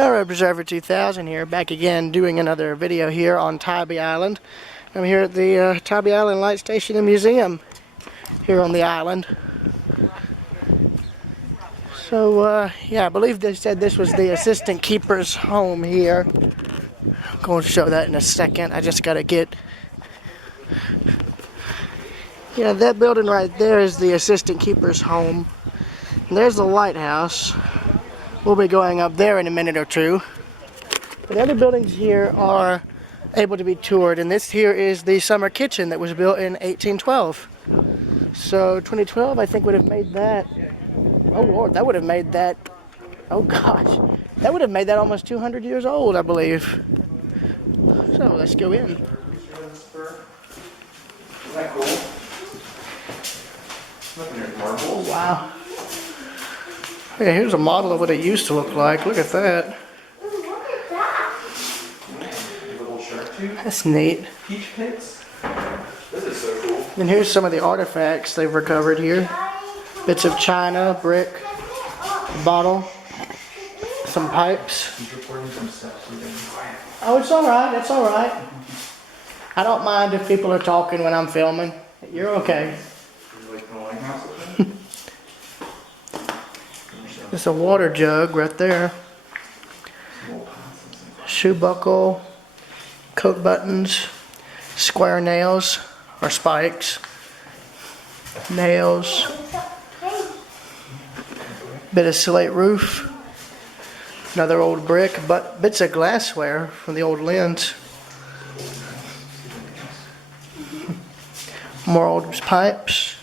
Observer 2000 here, back again doing another video here on Tybee Island. I'm here at the Tybee Island Light Station and Museum here on the island. So yeah, I believe they said this was the assistant keeper's home here. I'm going to show that in a second. I just got to get... Yeah, that building right there is the assistant keeper's home. And there's the lighthouse. We'll be going up there in a minute or two. But the other buildings here are able to be toured, and this here is the summer kitchen that was built in 1812. So 2012 I think would have made that, oh Lord, that would have made that, oh gosh, that would have made that almost 200 years old, I believe. So let's go in. Isn't that cool? Look, there's marbles. Wow. Yeah, here's a model of what it used to look like. Look at that. Ooh, look at that. Little shark tooth. That's neat. Peach pits. This is so cool. And here's some of the artifacts they've recovered here. Bits of china, brick, bottle, some pipes. He's recording some stuff, so being quiet. Oh, it's alright, it's alright. I don't mind if people are talking when I'm filming. You're okay. You like the lighthouse? There's a water jug right there. Shoe buckle, coat buttons, square nails or spikes, nails, bit of slate roof, another old brick, but bits of glassware from the old lens. More old pipes.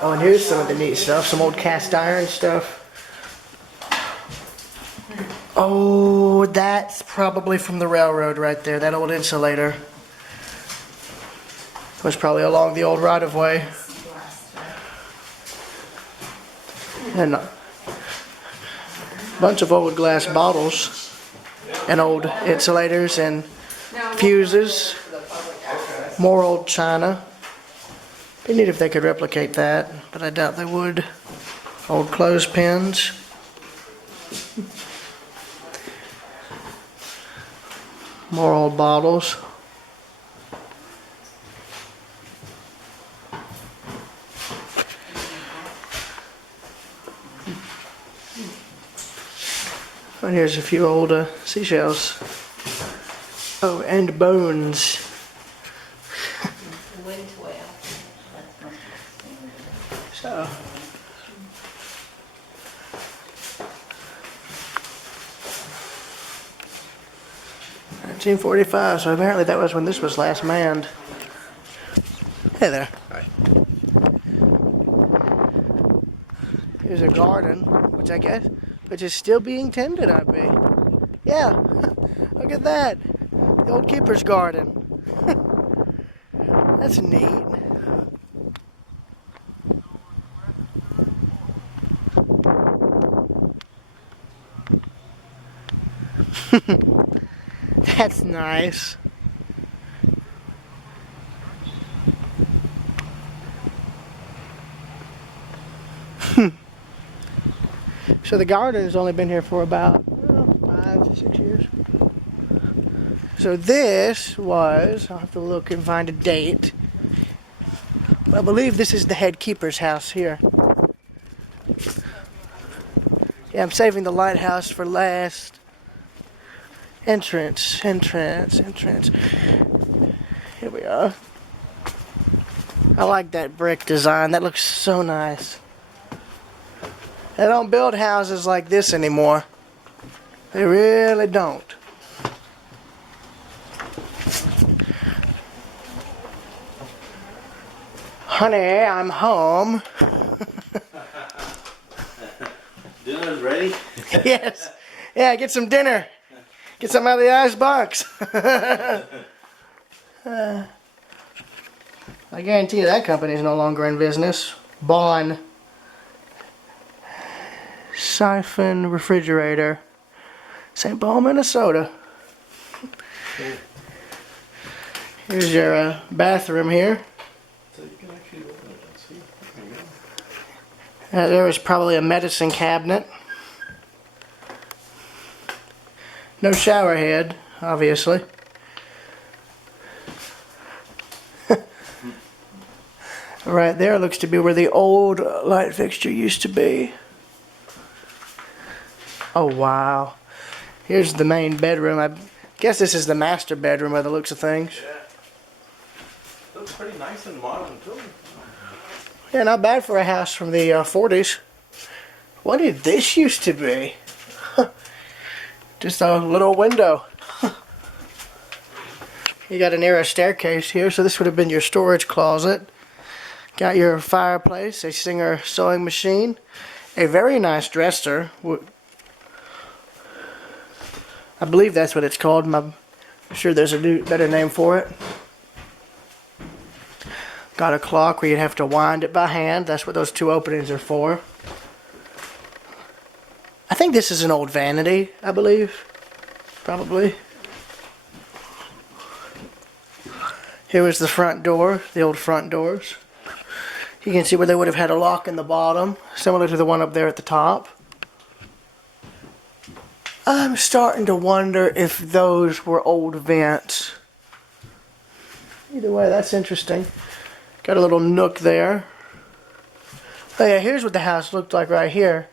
Oh, and here's some of the neat stuff, some old cast iron stuff. Oh, that's probably from the railroad right there, that old insulator. It was probably along the old right-of-way. And a bunch of old glass bottles and old insulators and fuses. More old china. It'd be neat if they could replicate that, but I doubt they would. Old clothespins. More old bottles. And here's a few old seashells. Oh, and bones. So, 1945, so apparently that was when this was last manned. Hey there. Hi. Here's a garden, which is still being tended, I be. Yeah, look at that. The old keeper's garden. That's neat. That's nice. So the garden has only been here for about 5 to 6 years. So this was, I'll have to look and find a date. I believe this is the head keeper's house here. Yeah, I'm saving the lighthouse for last. Entrance. Here we are. I like that brick design. That looks so nice. They don't build houses like this anymore. They really don't. Honey, I'm home. Dinner's ready? Yes. Yeah, get some dinner. Get some out of the ice box. I guarantee you that company is no longer in business. Bond Siphon Refrigerator, St. Paul, Minnesota. Here's your bathroom here. So you can actually open it and see. There you go. There was probably a medicine cabinet. No shower head, obviously. Right there looks to be where the old light fixture used to be. Oh wow. Here's the main bedroom. I guess this is the master bedroom by the looks of things. Yeah. Looks pretty nice and modern too. Yeah, not bad for a house from the 40s. What did this used to be? Just a little window. You got a narrow staircase here, so this would have been your storage closet. Got your fireplace, a Singer sewing machine, a very nice dresser. I believe that's what it's called. I'm sure there's a better name for it. Got a clock where you'd have to wind it by hand. That's what those two openings are for. I think this is an old vanity, I believe. Probably. Here was the front door, the old front doors. You can see where they would have had a lock in the bottom, similar to the one up there at the top. I'm starting to wonder if those were old vents. Either way, that's interesting. Got a little nook there. Oh yeah, here's what the house looked like right here.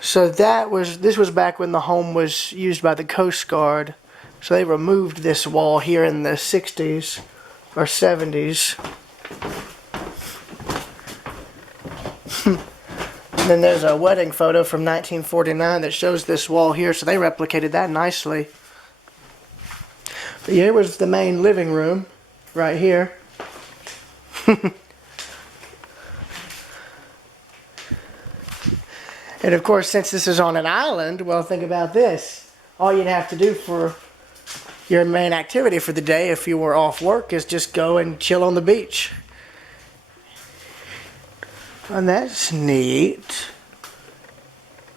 So this was back when the home was used by the Coast Guard. So they removed this wall here in the 60s or 70s. And then there's a wedding photo from 1949 that shows this wall here, so they replicated that nicely. But here was the main living room, right here. And of course, since this is on an island, well, think about this. All you'd have to do for your main activity for the day, if you were off work, is just go and chill on the beach. And that's neat.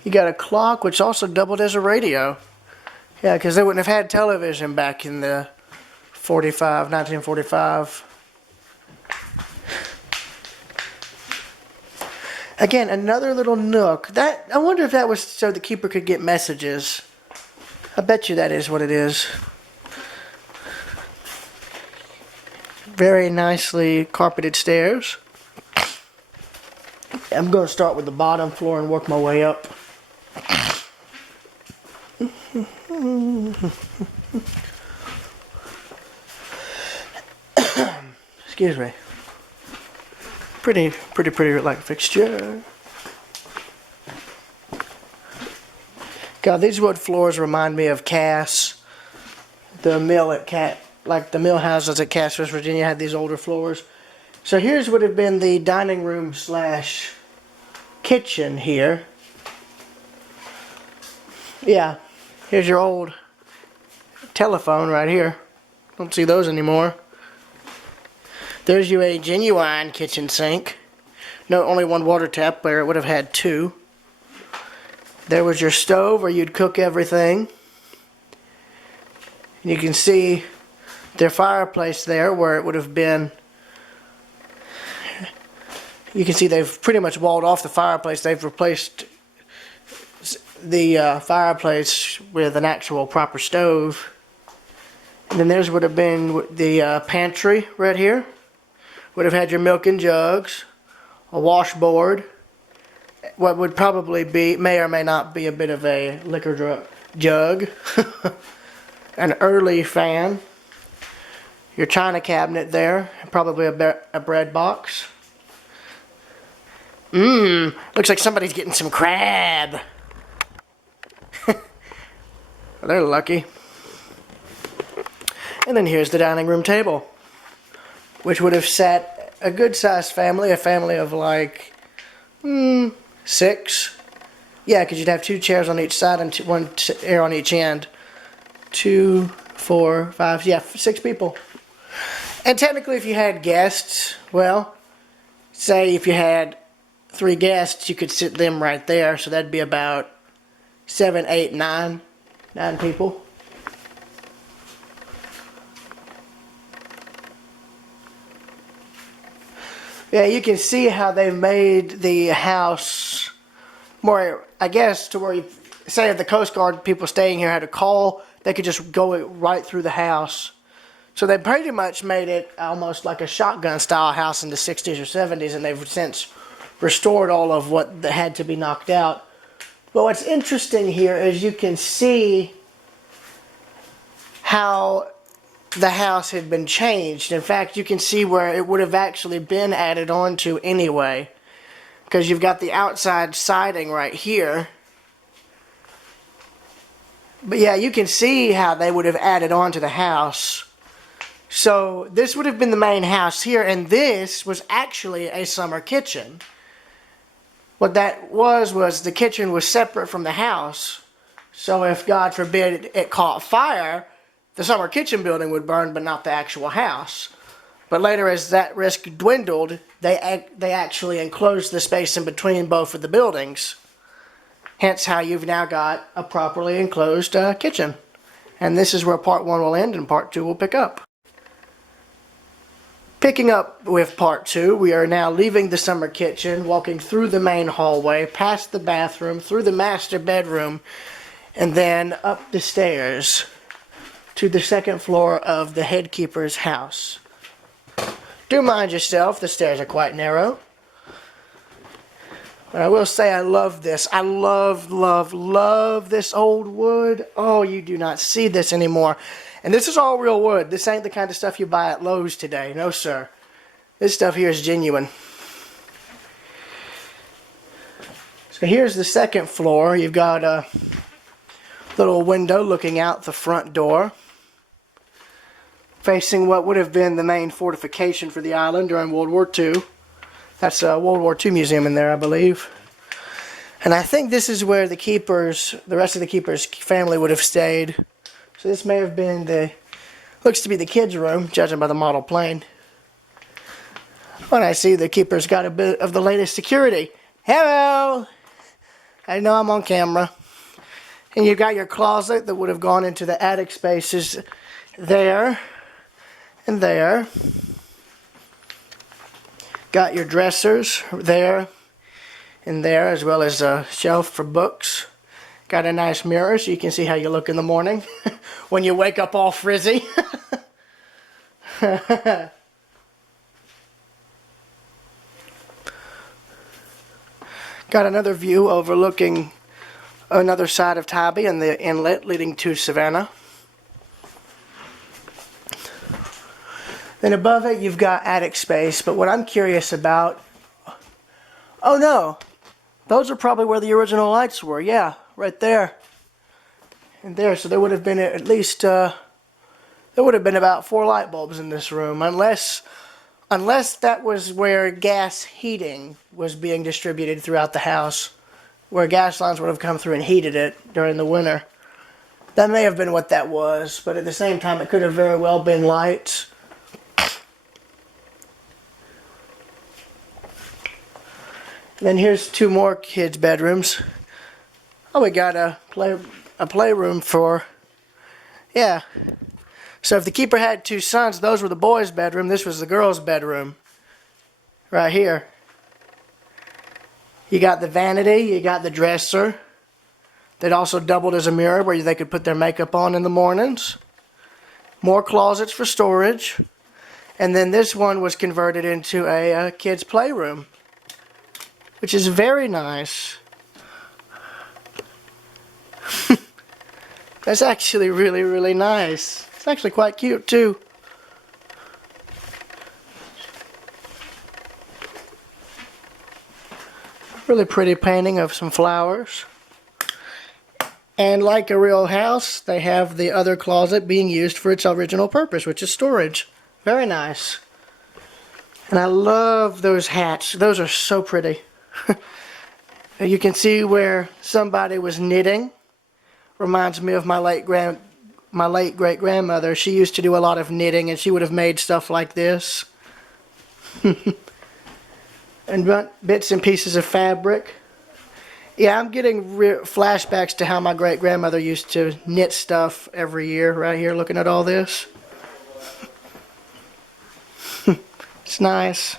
You got a clock, which also doubled as a radio. Yeah, because they wouldn't have had television back in the 1945. Again, another little nook. I wonder if that was so the keeper could get messages. I bet you that is what it is. Very nicely carpeted stairs. I'm going to start with the bottom floor and work my way up. Excuse me. Pretty light fixture. God, these wood floors remind me of Cass. The mill at like the mill houses at Cass, West Virginia had these older floors. So here's what had been the dining room / kitchen here. Yeah, here's your old telephone right here. Don't see those anymore. There's you a genuine kitchen sink. No, only one water tap where it would have had two. There was your stove where you'd cook everything. And you can see their fireplace there where it would have been. You can see they've pretty much walled off the fireplace. They've replaced the fireplace with an actual proper stove. And then there's would have been the pantry right here. Would have had your milk and jugs, a washboard, what would probably be, may or may not be a bit of a liquor jug, an early fan, your china cabinet there, probably a bread box. Looks like somebody's getting some crab. They're lucky. And then here's the dining room table, which would have sat a good-sized family, a family of like 6. Yeah, because you'd have 2 chairs on each side and one chair on each end. 2, 4, 5, yeah, 6 people. And technically if you had guests, well, say if you had 3 guests, you could sit them right there, so that'd be about 7, 8, 9 people. Yeah, you can see how they made the house more, I guess, to where you say if the Coast Guard people staying here had a call, they could just go right through the house. So they pretty much made it almost like a shotgun style house in the 60s or 70s, and they've since restored all of what had to be knocked out. But what's interesting here is you can see how the house had been changed. In fact, you can see where it would have actually been added on to anyway, because you've got the outside siding right here. But yeah, you can see how they would have added on to the house. So this would have been the main house here, and this was actually a summer kitchen. What that was the kitchen was separate from the house. So if, God forbid, it caught fire, the summer kitchen building would burn, but not the actual house. But later, as that risk dwindled, they actually enclosed the space in between both of the buildings. Hence how you've now got a properly enclosed kitchen. And this is where part 1 will end and part 2 will pick up. Picking up with part 2, we are now leaving the summer kitchen, walking through the main hallway, past the bathroom, through the master bedroom, and then up the stairs to the second floor of the head keeper's house. Do mind yourself, the stairs are quite narrow. But I will say I love this. I love this old wood. Oh, you do not see this anymore. And this is all real wood. This ain't the kind of stuff you buy at Lowe's today. No, sir. This stuff here is genuine. So here's the second floor. You've got a little window looking out the front door, facing what would have been the main fortification for the island during World War II. That's a World War II museum in there, I believe. And I think this is where the rest of the keeper's family would have stayed. So this may have been looks to be the kids' room, judging by the model plane. When I see the keeper's got a bit of the latest security. Hello! I know I'm on camera. And you've got your closet that would have gone into the attic spaces there and there. Got your dressers there and there, as well as a shelf for books. Got a nice mirror so you can see how you look in the morning when you wake up all frizzy. Got another view overlooking another side of Tybee and the inlet leading to Savannah. Then above it you've got attic space, but what I'm curious about... Oh no! Those are probably where the original lights were, yeah. Right there and there, so there would have been at least there would have been about 4 light bulbs in this room, unless that was where gas heating was being distributed throughout the house, where gas lines would have come through and heated it during the winter. That may have been what that was, but at the same time it could have very well been lights. Then here's 2 more kids' bedrooms. Oh, we got a playroom for, yeah. So if the keeper had 2 sons, those were the boys' bedroom. This was the girls' bedroom. Right here. You got the vanity, you got the dresser. That also doubled as a mirror where they could put their makeup on in the mornings. More closets for storage. And then this one was converted into a kids' playroom, which is very nice. That's actually really, really nice. It's actually quite cute too. Really pretty painting of some flowers. And like a real house, they have the other closet being used for its original purpose, which is storage. Very nice. And I love those hats. Those are so pretty. You can see where somebody was knitting. Reminds me of my late great-grandmother. She used to do a lot of knitting, and she would have made stuff like this. And bits and pieces of fabric. Yeah, I'm getting flashbacks to how my great-grandmother used to knit stuff every year, right here, looking at all this. It's nice.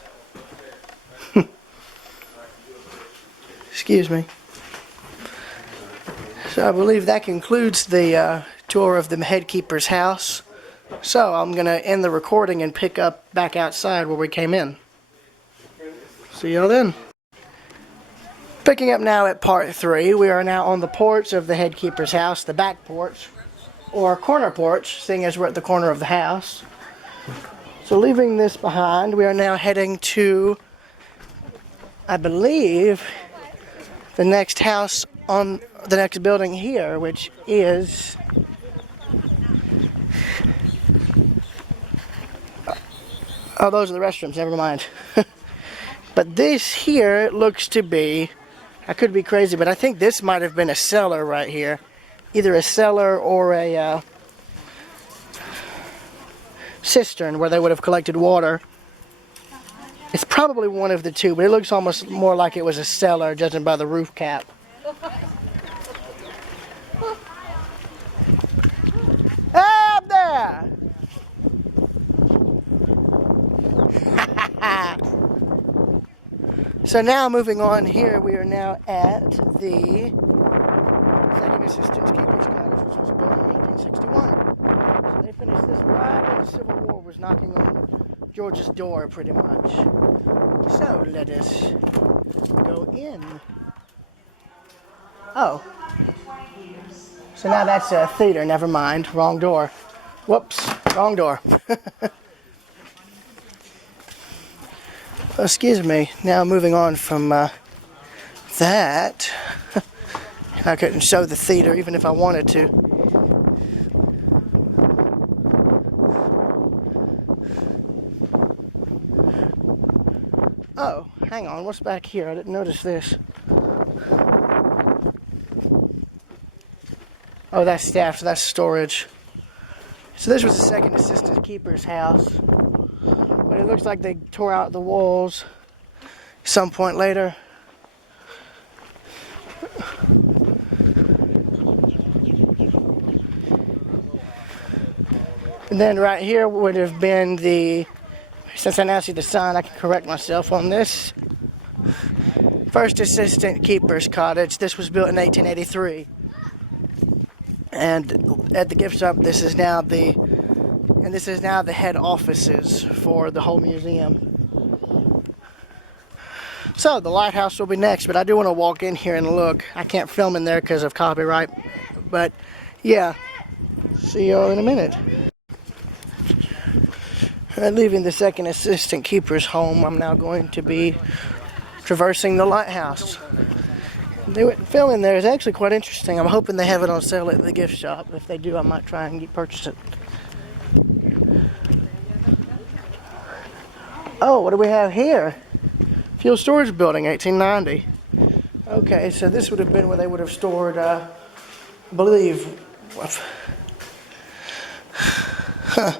Excuse me. So I believe that concludes the tour of the head keeper's house. So I'm going to end the recording and pick up back outside where we came in. See y'all then. Picking up now at part 3, we are now on the porch of the head keeper's house, the back porch, or corner porch, seeing as we're at the corner of the house. So leaving this behind, we are now heading to, I believe, the next house on the next building here, which is oh, those are the restrooms, never mind. But this here looks to be, I could be crazy, but I think this might have been a cellar right here. Either a cellar or a cistern where they would have collected water. It's probably one of the two, but it looks almost more like it was a cellar, judging by the roof cap. Up there! So now moving on here, we are now at the second assistant keeper's cottage, which was built in 1861. So they finished this right when the Civil War was knocking on George's door, pretty much. So let us go in. Oh. So now that's a theater, never mind. Wrong door. Whoops, wrong door. Excuse me. Now moving on from that. I couldn't show the theater even if I wanted to. Oh, hang on. What's back here? I didn't notice this. Oh, that's staff, so that's storage. So this was the second assistant keeper's house. But it looks like they tore out the walls some point later. And then right here would have been the, since I now see the sign, I can correct myself on this. First assistant keeper's cottage. This was built in 1883. And at the gift shop, this is now the head offices for the whole museum. So the lighthouse will be next, but I do want to walk in here and look. I can't film in there because of copyright, but yeah, see y'all in a minute. Leaving the second assistant keeper's home, I'm now going to be traversing the lighthouse. The film in there is actually quite interesting. I'm hoping they have it on sale at the gift shop. If they do, I might try and purchase it. Oh, what do we have here? Fuel storage building, 1890. Okay, so this would have been where they would have stored, I believe, huh.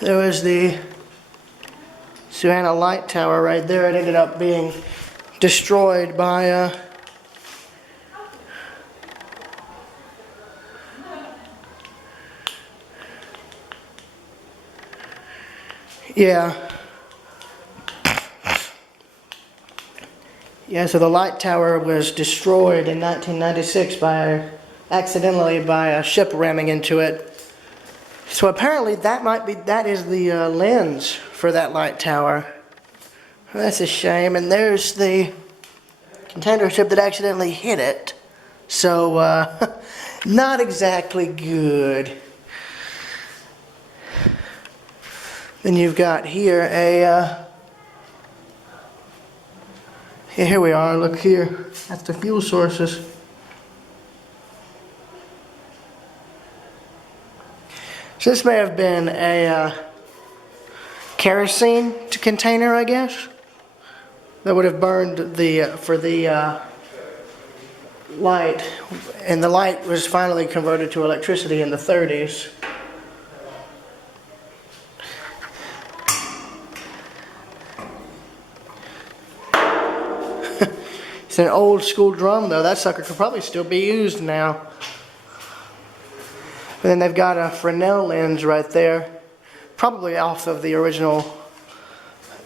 There was the Savannah light tower right there. It ended up being destroyed by yeah, so the light tower was destroyed in 1996 accidentally by a ship ramming into it. So apparently that is the lens for that light tower. That's a shame. And there's the container ship that accidentally hit it. So not exactly good. Then you've got here here we are, look here. That's the fuel sources. So this may have been a kerosene container, I guess, that would have burned for the light, and the light was finally converted to electricity in the 30s. It's an old school drum though. That sucker could probably still be used now. And then they've got a Fresnel lens right there. probably off of the original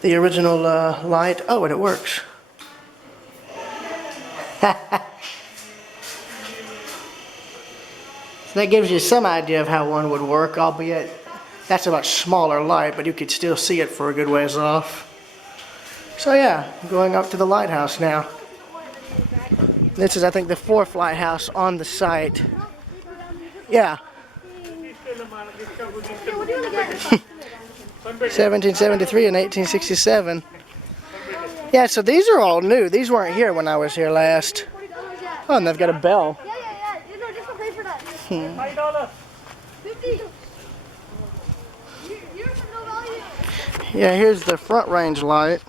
light. Oh, and it works. So that gives you some idea of how one would work, albeit that's a much smaller light, but you could still see it for a good ways off. So yeah, going up to the lighthouse now. This is, I think, the 4th lighthouse on the site. Yeah. 1773 and 1867. Yeah, so these are all new. These weren't here when I was here last. Oh, and they've got a bell. Yeah. You know, just to pay for that. $5. 50. You're for no value. Yeah, here's the front range light.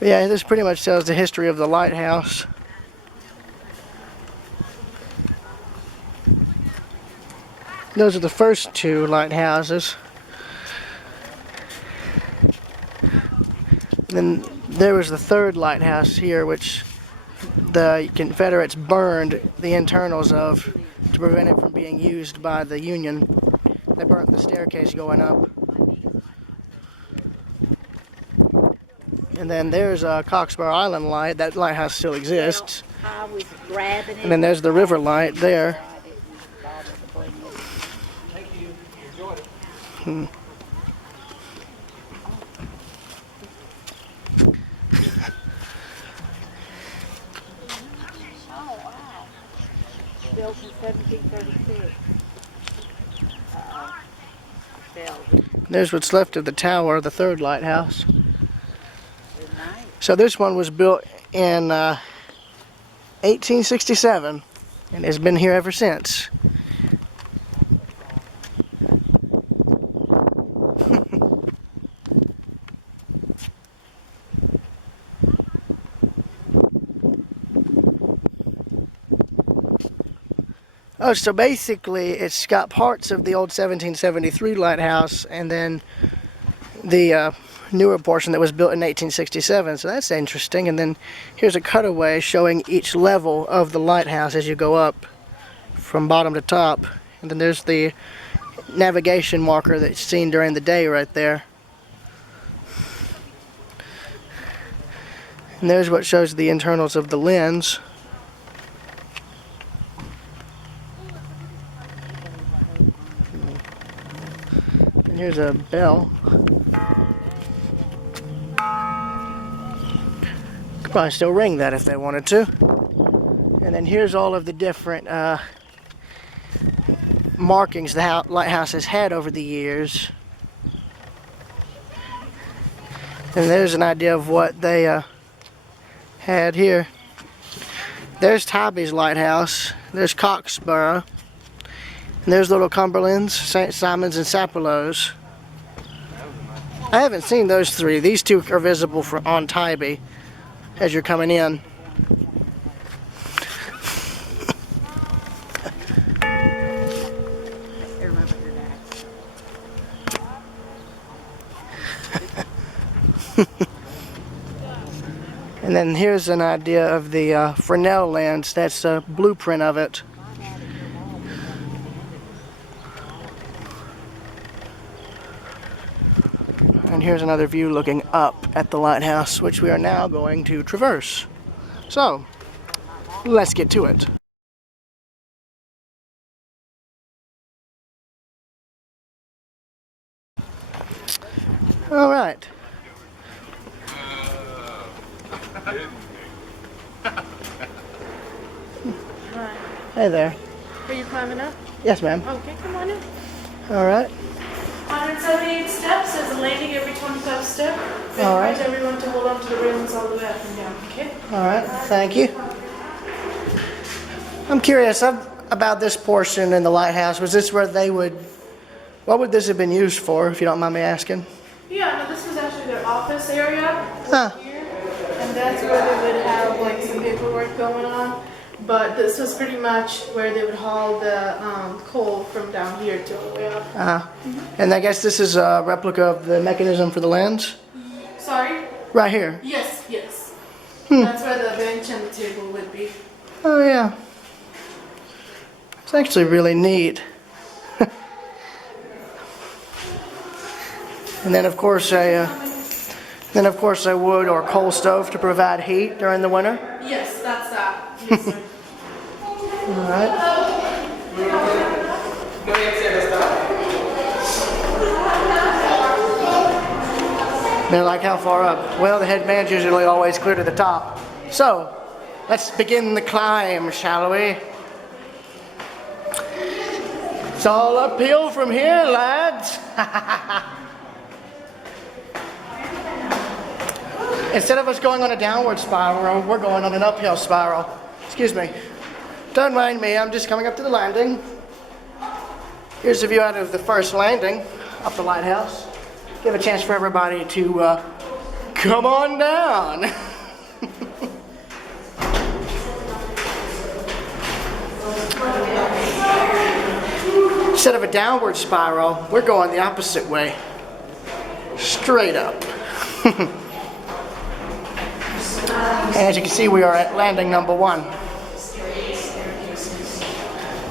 Yeah, this pretty much tells the history of the lighthouse. Those are the first 2 lighthouses. And then there was the 3rd lighthouse here, which the Confederates burned the internals of to prevent it from being used by the Union. They burnt the staircase going up. And then there's Coxborough Island light. That lighthouse still exists. I was grabbing it. And then there's the river light there. Thank you. Enjoy it. Oh, wow. Built in 1736. Fell. There's what's left of the tower, the 3rd lighthouse. Good night. So this one was built in 1867 and has been here ever since. Oh, so basically it's got parts of the old 1773 lighthouse and then the newer portion that was built in 1867. So that's interesting. And then here's a cutaway showing each level of the lighthouse as you go up from bottom to top. And then there's the navigation marker that's seen during the day right there. And there's what shows the internals of the lens. And here's a bell. Could probably still ring that if they wanted to. And then here's all of the different markings the lighthouse has had over the years. And there's an idea of what they had here. There's Tybee's lighthouse. There's Coxborough. And there's Little Cumberland's, St. Simon's, and Sapelow's. I haven't seen those 3. These 2 are visible on Tybee as you're coming in. And then here's an idea of the Fresnel lens. That's a blueprint of it. And here's another view looking up at the lighthouse, which we are now going to traverse. So, let's get to it. All right. Hey there. Are you climbing up? Yes, ma'am. Okay, come on in. All right. 178 steps. There's a landing every 25 steps. We All right. encourage everyone to hold on to the railings all the way up and down, okay? All right. Thank you. I'm curious about this portion in the lighthouse. Was this where they would... What would this have been used for, if you don't mind me asking? Yeah, no, this was actually their office area Huh. here. And that's where they would have like some paperwork going on. But this was pretty much where they would haul the coal from down here to all the way up. And I guess this is a replica of the mechanism for the lens? So Sorry? Right here. Yes, yes. That's where the bench and the table would be. Oh yeah. It's actually really neat. And then of course a wood or coal stove to provide heat during the winter. Yes, that's that. Yes, sir. All right. They're like, how far up? Well, the head man's usually always clear to the top. So, let's begin the climb, shall we? It's all uphill from here, lads. Instead of us going on a downward spiral, we're going on an uphill spiral. Excuse me. Don't mind me, I'm just coming up to the landing. Here's a view out of the first landing up the lighthouse. Give a chance for everybody to come on down. Instead of a downward spiral, we're going the opposite way. Straight up. And as you can see, we are at landing number 1.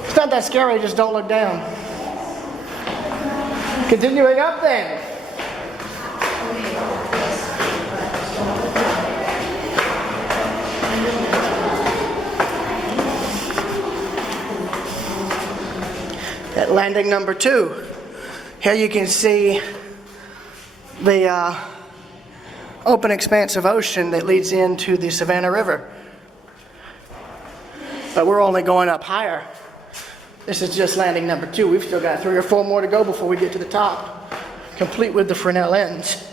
It's not that scary, just don't look down. Continuing up then. At landing number 2, here you can see the open expanse of ocean that leads into the Savannah River. But we're only going up higher. This is just landing number 2. We've still got 3 or 4 more to go before we get to the top, complete with the Fresnel ends.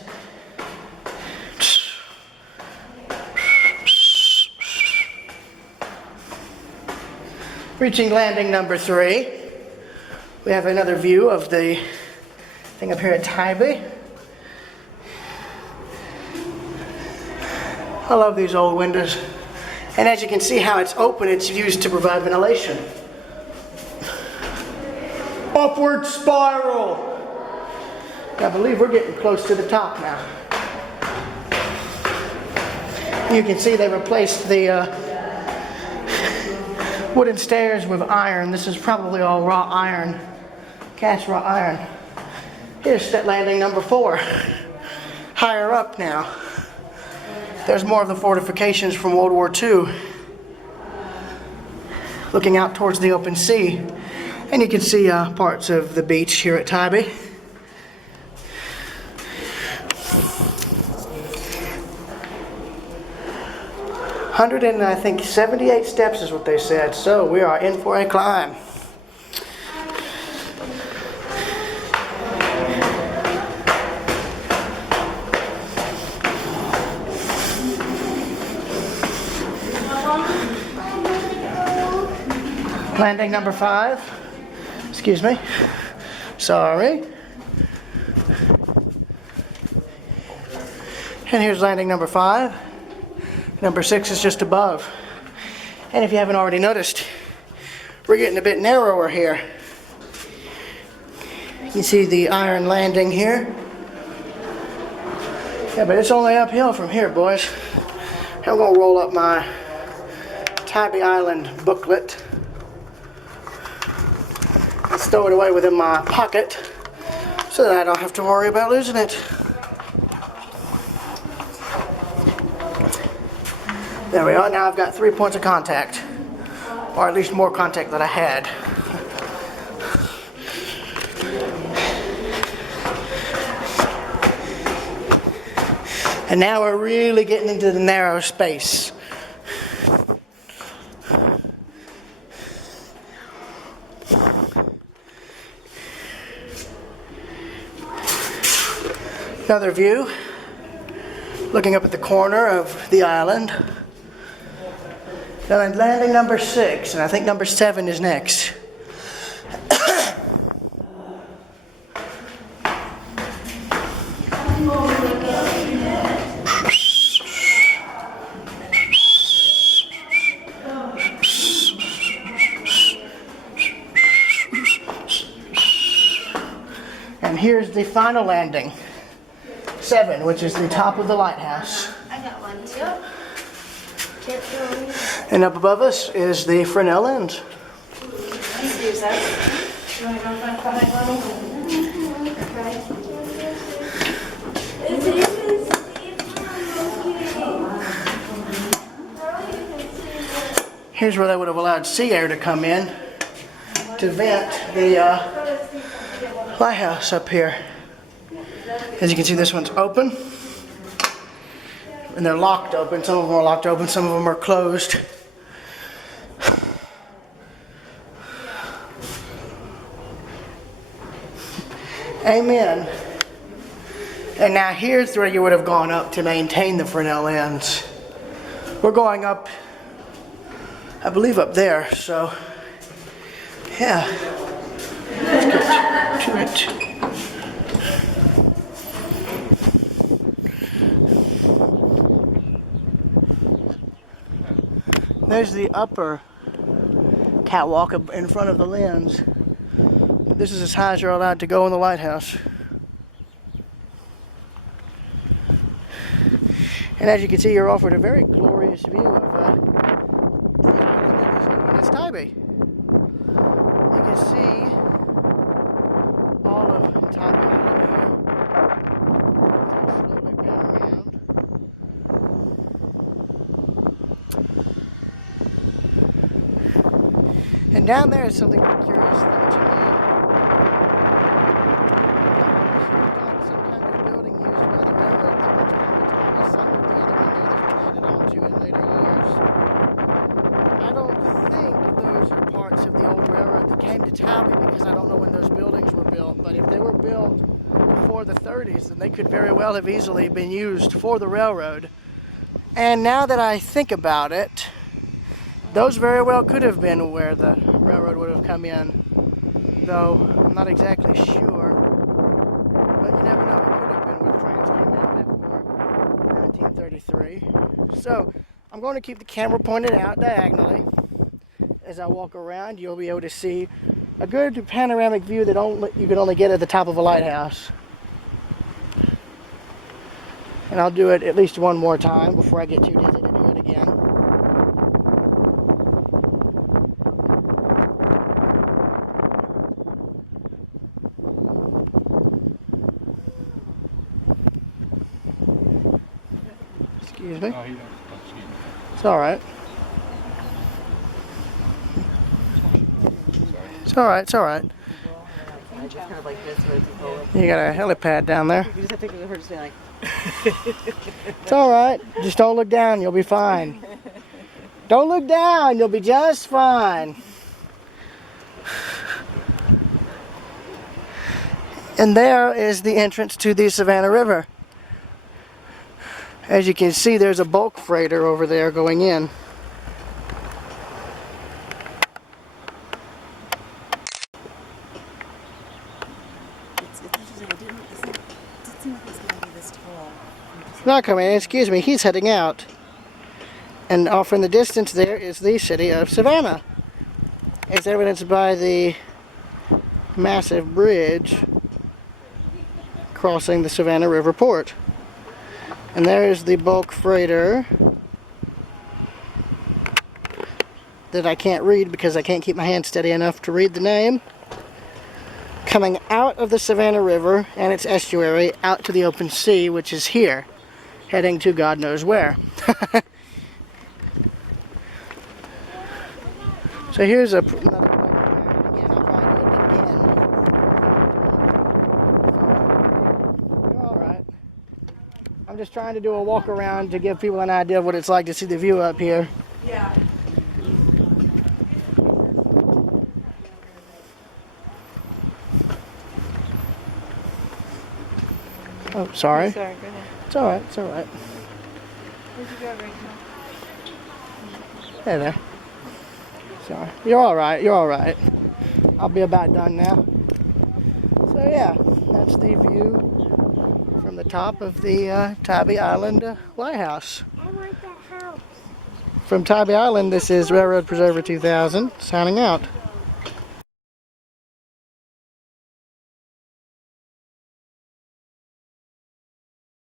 Reaching landing number 3, we have another view of the thing up here at Tybee. I love these old windows. And as you can see how it's open, it's used to provide ventilation. Upward spiral! I believe we're getting close to the top now. You can see they replaced the wooden stairs with iron. This is probably all raw iron, cast raw iron. Here's set landing number 4. Higher up now. There's more of the fortifications from World War II. Looking out towards the open sea. And you can see parts of the beach here at Tybee. I think 78 steps is what they said. So we are in for a climb. Landing number 5. Excuse me. Sorry. And here's landing number 5. Number 6 is just above. And if you haven't already noticed, we're getting a bit narrower here. You can see the iron landing here. Yeah, but it's only uphill from here, boys. I'm going to roll up my Tybee Island booklet. And stow it away within my pocket so that I don't have to worry about losing it. There we are. Now I've got 3 points of contact, or at least more contact than I had. And now we're really getting into the narrow space. Another view, looking up at the corner of the island. Now landing number 6, and I think number 7 is next. And here's the final landing. 7, which is the top of the lighthouse. I got one too. And up above us is the Fresnel Lens. Use that. You want to go find Clyde, Mommy? Here's where they would have allowed sea air to come in to vent the lighthouse up here. As you can see, this one's open. And they're locked open. Some of them are locked open, some of them are closed. Amen. And now here's where you would have gone up to maintain the Fresnel Lens. We're going up, I believe, up there, so yeah. Let's get to it. There's the upper catwalk in front of the lens. This is as high as you're allowed to go in the lighthouse. And as you can see, you're offered a very glorious view of the island that is known as Tybee. You can see all of Tybee Island here. Slowly pan around. And down there is something very curious to me. Some kind of building used by the railroad that from time to time is some of the other windows added onto in later years. I don't think those are parts of the old railroad that came to Tybee, because I don't know when those buildings were built, but if they were built before the 30s, then they could very well have easily been used for the railroad. And now that I think about it, those very well could have been where the railroad would have come in, though I'm not exactly sure. But you never know, it could have been where the trains came in before 1933. So I'm going to keep the camera pointed out diagonally. As I walk around, you'll be able to see a good panoramic view that you can only get at the top of a lighthouse. And I'll do it at least one more time before I get too dizzy to do it again. Excuse me. It's all right. It's all right. It's all right. Just kind of like this, where it's all like, You got a helipad down there. you just have to go over to say like, It's all right. Just don't look down. You'll be fine. Don't look down. You'll be just fine. And there is the entrance to the Savannah River. As you can see, there's a bulk freighter over there going in. it's interesting. It didn't seem like it's going to be this tall. Not coming in, excuse me, he's heading out. And off in the distance there is the city of Savannah, as evidenced by the massive bridge crossing the Savannah River port. And there is the bulk freighter that I can't read because I can't keep my hand steady enough to read the name, coming out of the Savannah River and its estuary out to the open sea, which is here, heading to God knows where. So here's another bulk freighter. Again, I'll probably do it again. You're all right. I'm just trying to do a walk around to give people an idea of what it's like to see the view up here. Yeah. Oh, sorry. Sorry, go ahead. It's all right. It's all right. Where'd you go, Rachel? Hey there. Sorry. You're all right. You're all right. I'll be about done now. So yeah, that's the view from the top of the Tybee Island Lighthouse. I like that house. From Tybee Island, this is Railroad Preserver 2000 signing out.